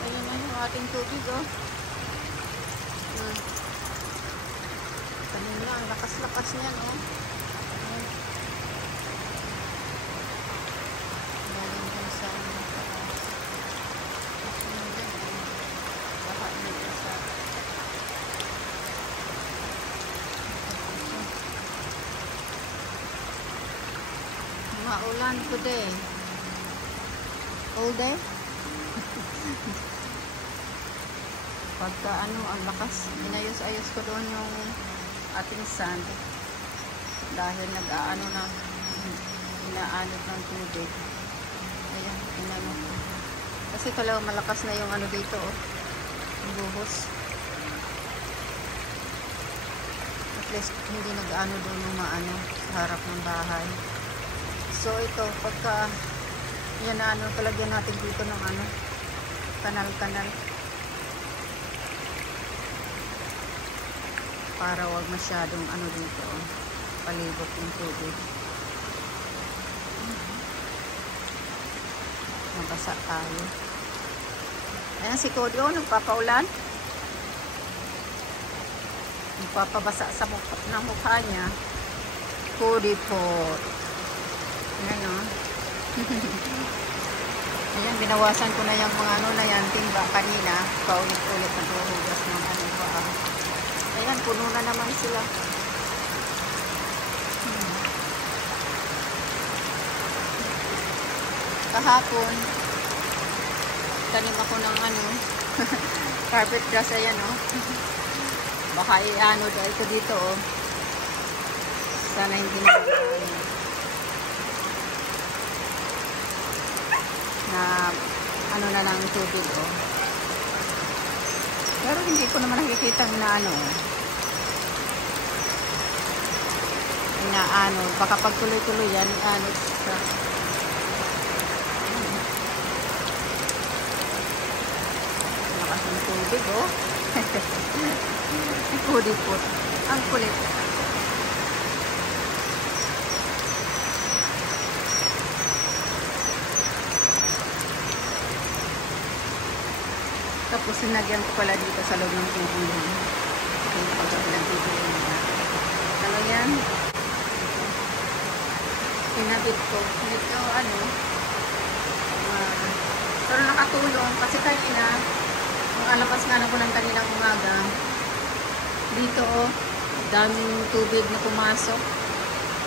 Ayan na yung ating tubig, oh. Kanina, ang lakas-lakas niyan, oh. Ayan. Galing dyan sa baha na dyan sa maulan today. All day. Pagka ang lakas, inayos-ayos ko doon yung ating sand dahil nag-aano na, inaanod ng tubig. Ayan, inano ko. Kasi talaga malakas na yung ano dito, oh. Yung buhos. At least hindi nag-aano doon yung maano sa harap ng bahay. So ito, pagka yan na ano, talagyan natin dito ng ano, kanal-kanal. Para wag masyadong ano dito, oh, palibot yung tubig. Mabasa tayo. Ayan si Cody, oh, nagpapaulan. Nagpapabasa sa mukha niya. Cody po. Ayan, oh. Ayan, binawasan ko na yung mga ano na yan, timba kanina. Paulit-ulit na hugas ng ano ba. Ayan, puno na naman sila. Kahapon, tanim ako ng ano, carpet grass, ayan, oh. Baka i-ano dahil ko dito, oh. Sana hindi na ano na lang tubig, oh. Pero hindi ko naman nakikita na ano, inaano, baka pag tuloy-tuloy yan, ano sa lakas ng tubig, oh. Pudipot. Ang kulit. Tapos sinagyan ko pala dito sa loob ng tubig. Yung pagkabilang tubig nila. Ano yan? Pinabit ko. Dito ano. Pero nakatulong. Kasi kanina, ang alapas nga na ko ng kaninang umaga. Dito, oh. Daming tubig na pumasok.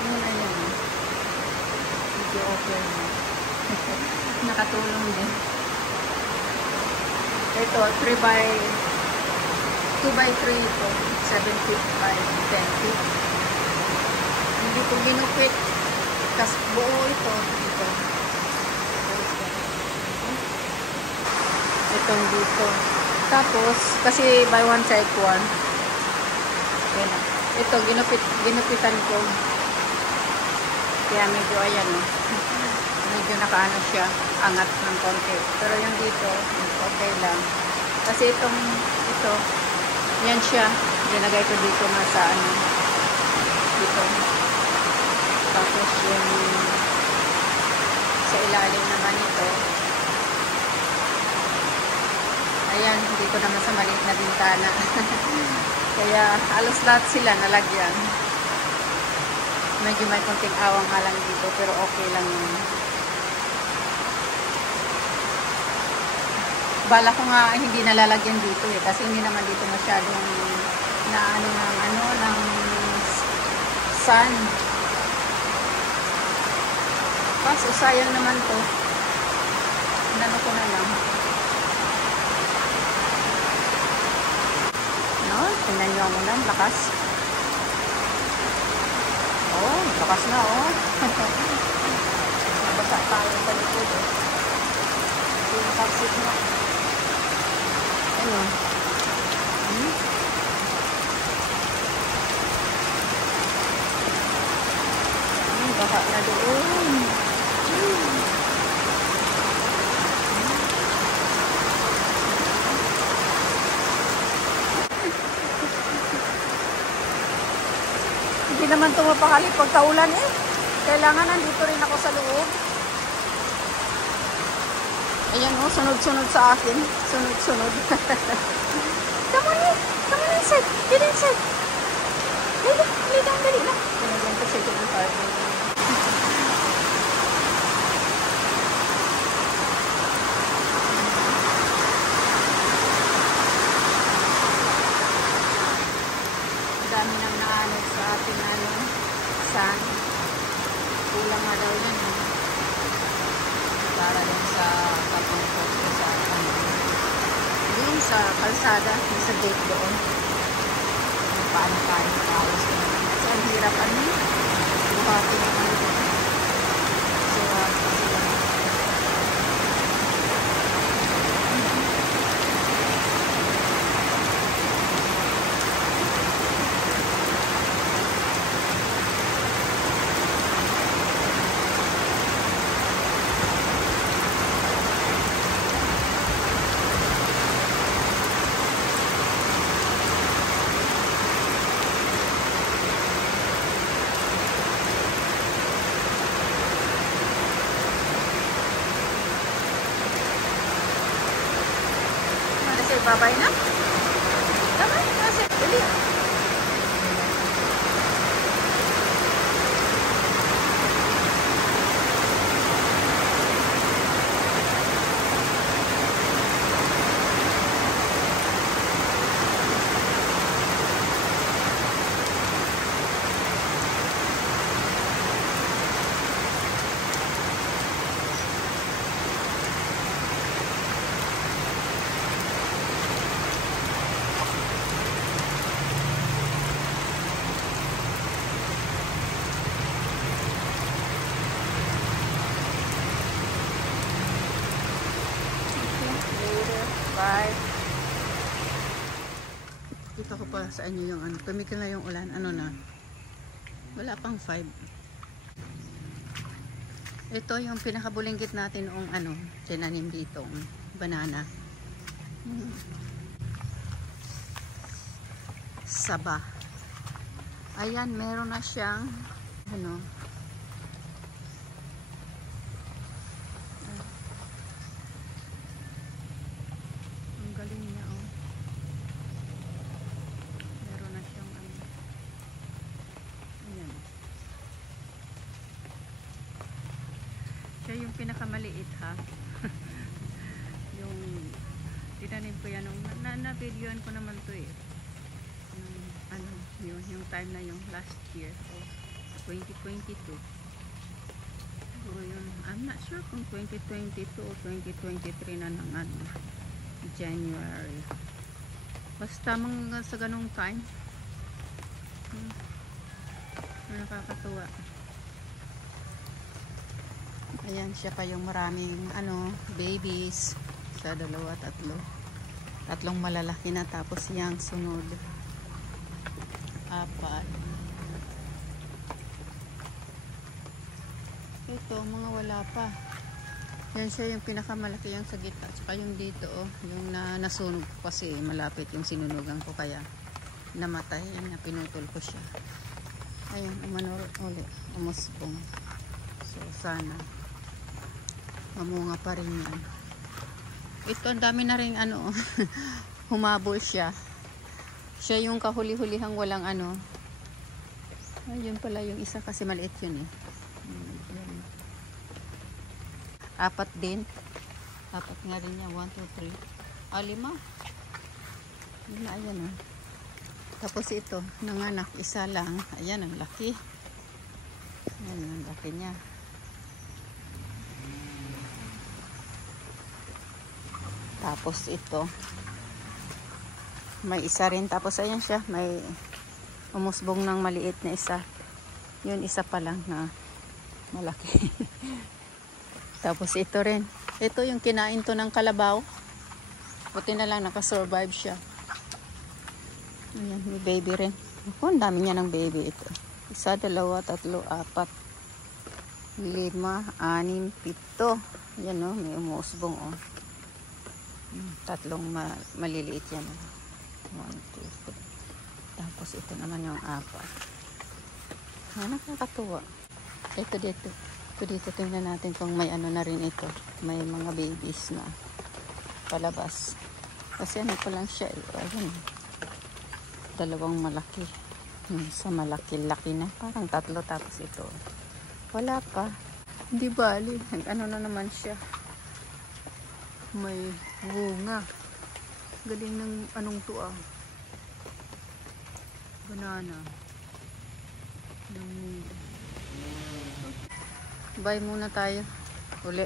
Yun, ayan. Medyo okay na. Nakatulong din. Ito, 2 by 3 ito. 7 feet by 10 feet. Hindi ko binukit. Kasi buo ito. Ito. Itong dito. Tapos, kasi by one side one. Yan. Ito, ginupitan ko. Kaya medyo ayan, oh. Medyo nakaano siya, angat ng konti. Pero yung dito, okay lang. Kasi ito, yan siya. Ginagay ko dito nga sa ano, dito. Tapos yung sa ilalim naman ito. Ayan, dito naman sa maliit na bintana. Kaya halos lahat sila nalagyan. Medyo may konting awang-alang dito, pero okay lang yun. Bala ko nga hindi nalalagyan dito eh, kasi hindi naman dito masyadong ng sun. Kaso sayang naman to. Inano ko na lang. No, tingnan nyo ang ulan, lakas. Oh, lakas na, oh. Nabasa tayo sa likod, eh. Yung taxi na. Ano? Baka na doon. Hindi naman tumapakali pagkaulan eh. Kailangan nandito rin ako sa loob. Ayan oh, sunod-sunod sa akin. Sunod-sunod. Come on in. Come on inside. Get inside. Lay down, dali na. Pinagyan ko siya ng partner. Dami nang naanod sa ating sand. Kulang nga daw yan. Para yan sa tapong poste sa yun sa kalsada, sa gate doon. Paano tayo ayos ko naman. Kasi ang hirap buhatin naman doon. So, babay na. Tama, kasi dali. Bye. Kita ko pa sa inyo yung tumikil na yung ulan. Ano na? Wala pang 5. Ito yung pinakabulingkit natin noong tinanim dito. Banana. Saba. Ayan, meron na siyang siya yung pinakamaliit ha. Yung tinanim ko yan na-videoan ko naman to eh. Yung time na yung last year o 2022. So yun, I'm not sure kung 2022 o 2023 na ng January. Basta mga sa ganung time. Nakakatuwa. Ayan siya pa yung maraming babies sa 2, 3 malalaki na, tapos yung sunod 4. Ito mga wala pa. Yan siya yung pinakamalaki, yung sa gitna, saka yung dito yung nasunog ko kasi malapit yung sinunugan ko kaya namatay. Yan na, pinutol ko siya. Ayun, umusbong. So sana mamunga pa rin yan. Ito, ang dami na rin humabol siya. Siya yung kahuli-hulihang walang ayun pala yung isa kasi maliit yun eh. 4 din. 4 nga rin niya. 1, 2, 3. 5. Yun na, ayan Tapos ito, nanganak, isa lang. Ayan, ang laki. Ayan, ang laki niya. Tapos ito may isa rin, tapos ayan siya, may umusbong ng maliit na isa. Yun, isa pa lang na malaki. Tapos ito rin, ito yung kinain to ng kalabaw, buti na lang nakasurvive siya. Ayan, may baby rin. Ako, ang dami niya ng baby ito. 1, 2, 3, 4, 5, 6, 7. Ayan may umusbong 3 maliliit yan. 1, 2, 3. Tapos ito naman yung 4. Nakakatuwa. Ito dito. So dito tingnan natin kung may ano na rin ito. May mga babies na palabas. Kasi ano pa lang siya. Ayun. Dalawang malaki. Sa malaki-laki na. Parang tatlo tapos ito. Wala pa. Hindi bali. Ano na naman siya. May bunga. Galing ng anong to ah. Banana. Bye muna tayo. Uli.